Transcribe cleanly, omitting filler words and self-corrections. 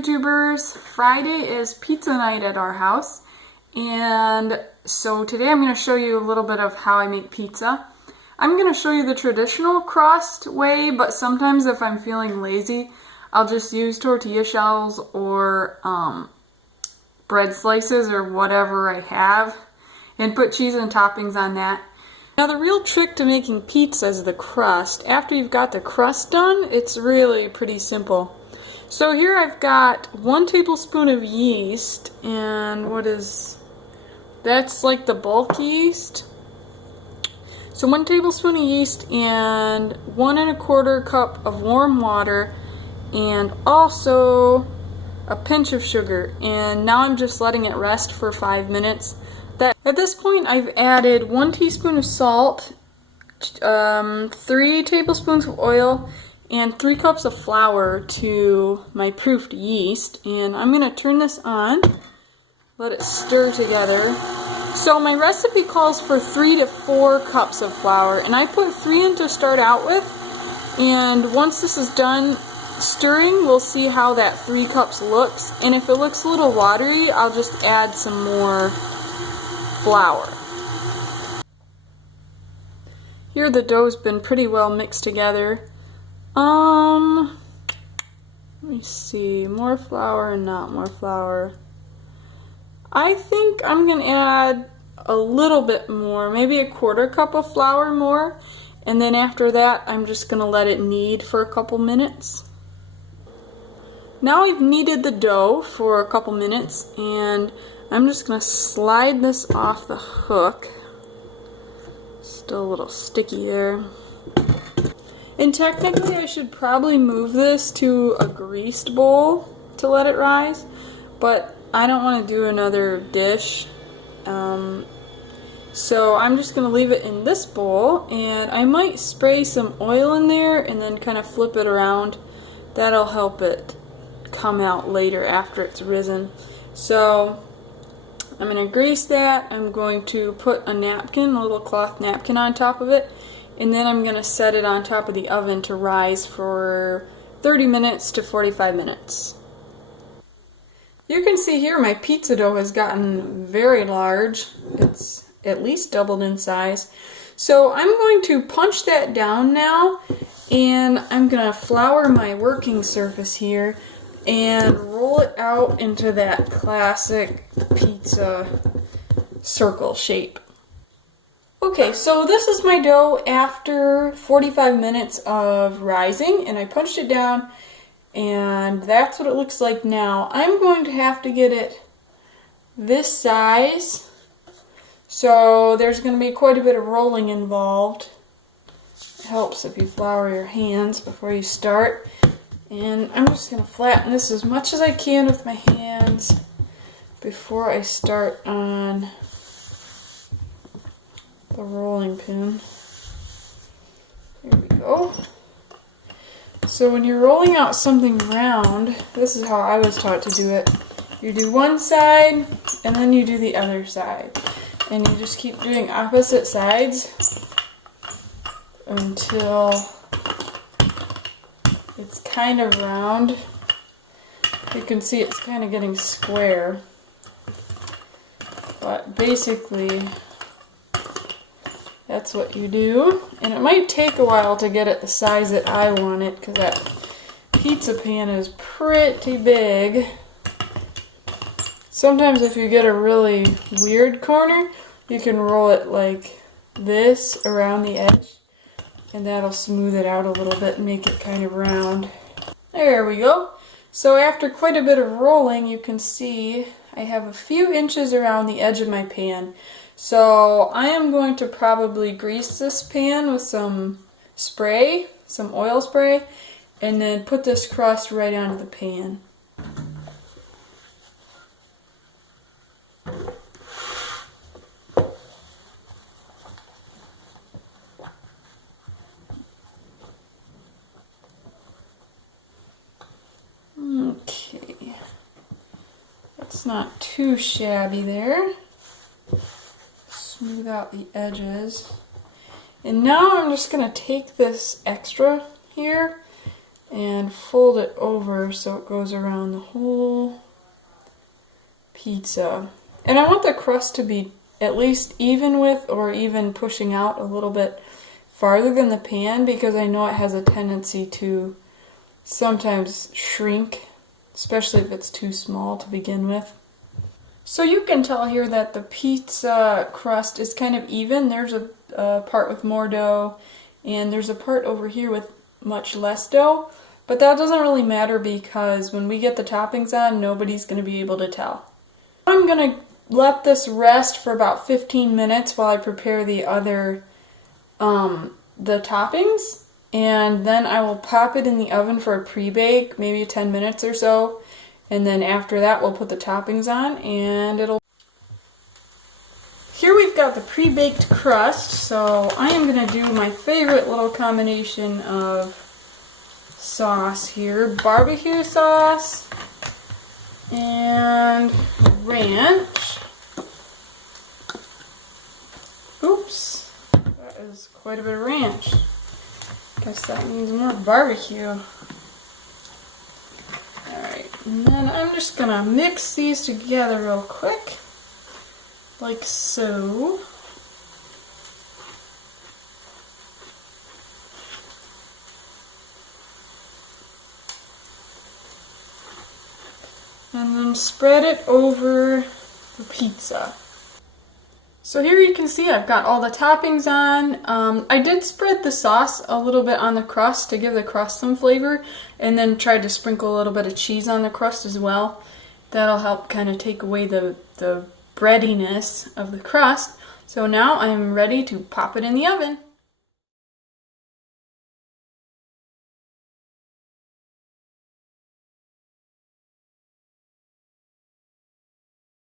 YouTubers. Friday is pizza night at our house, and so today I'm going to show you a little bit of how I make pizza. I'm going to show you the traditional crust way, but sometimes if I'm feeling lazy, I'll just use tortilla shells or bread slices or whatever I have and put cheese and toppings on that. Now the real trick to making pizza is the crust. After you've got the crust done, it's really pretty simple. So here I've got 1 tablespoon of yeast, and that's like the bulk yeast. So 1 tablespoon of yeast and 1 1/4 cup of warm water, and also a pinch of sugar. And now I'm just letting it rest for 5 minutes. At this point I've added 1 teaspoon of salt, 3 tablespoons of oil, and 3 cups of flour to my proofed yeast. And I'm going to turn this on, let it stir together. So my recipe calls for 3 to 4 cups of flour, and I put 3 in to start out with. And once this is done stirring, we'll see how that 3 cups looks. And if it looks a little watery, I'll just add some more flour. Here the dough's been pretty well mixed together. Let me see, more flour and not more flour. I think I'm gonna add a little bit more, maybe 1/4 cup of flour more, and then after that I'm just gonna let it knead for a couple minutes. Now I've kneaded the dough for a couple minutes, and I'm just gonna slide this off the hook. Still a little sticky there. And technically I should probably move this to a greased bowl to let it rise, but I don't want to do another dish. So I'm just going to leave it in this bowl, and I might spray some oil in there and then kind of flip it around. That'll help it come out later after it's risen. So I'm going to grease that. I'm going to put a napkin, a little cloth napkin on top of it, and then I'm going to set it on top of the oven to rise for 30 minutes to 45 minutes. You can see here my pizza dough has gotten very large. It's at least doubled in size. So I'm going to punch that down now, and I'm going to flour my working surface here and roll it out into that classic pizza circle shape. Okay, so this is my dough after 45 minutes of rising, and I punched it down, and that's what it looks like now. I'm going to have to get it this size, so there's going to be quite a bit of rolling involved. It helps if you flour your hands before you start. And I'm just going to flatten this as much as I can with my hands before I start on the rolling pin. There we go. So when you're rolling out something round, this is how I was taught to do it. You do one side, and then you do the other side. And you just keep doing opposite sides until it's kind of round. You can see it's kind of getting square. But basically, that's what you do. And it might take a while to get it the size that I want it, because that pizza pan is pretty big. Sometimes if you get a really weird corner, you can roll it like this around the edge, and that'll smooth it out a little bit and make it kind of round. There we go. So after quite a bit of rolling, you can see I have a few inches around the edge of my pan. So I am going to probably grease this pan with some spray, some oil spray, and then put this crust right onto the pan. Okay, that's not too shabby there. Smooth out the edges. And now I'm just going to take this extra here and fold it over so it goes around the whole pizza. And I want the crust to be at least even with or even pushing out a little bit farther than the pan, because I know it has a tendency to sometimes shrink, especially if it's too small to begin with. So you can tell here that the pizza crust is kind of even. There's a part with more dough, and there's a part over here with much less dough. But that doesn't really matter, because when we get the toppings on, nobody's going to be able to tell. I'm going to let this rest for about 15 minutes while I prepare the other the toppings, and then I will pop it in the oven for a pre-bake, maybe 10 minutes or so, and then after that we'll put the toppings on and it'll... Here we've got the pre-baked crust, so I am going to do my favorite little combination of sauce here. Barbecue sauce and ranch. Oops. That is quite a bit of ranch. Guess that means more barbecue. Alright, and then I'm just gonna mix these together real quick, like so. And then spread it over the pizza. So here you can see I've got all the toppings on. I did spread the sauce a little bit on the crust to give the crust some flavor, and then tried to sprinkle a little bit of cheese on the crust as well. That'll help kind of take away the breadiness of the crust. So now I'm ready to pop it in the oven.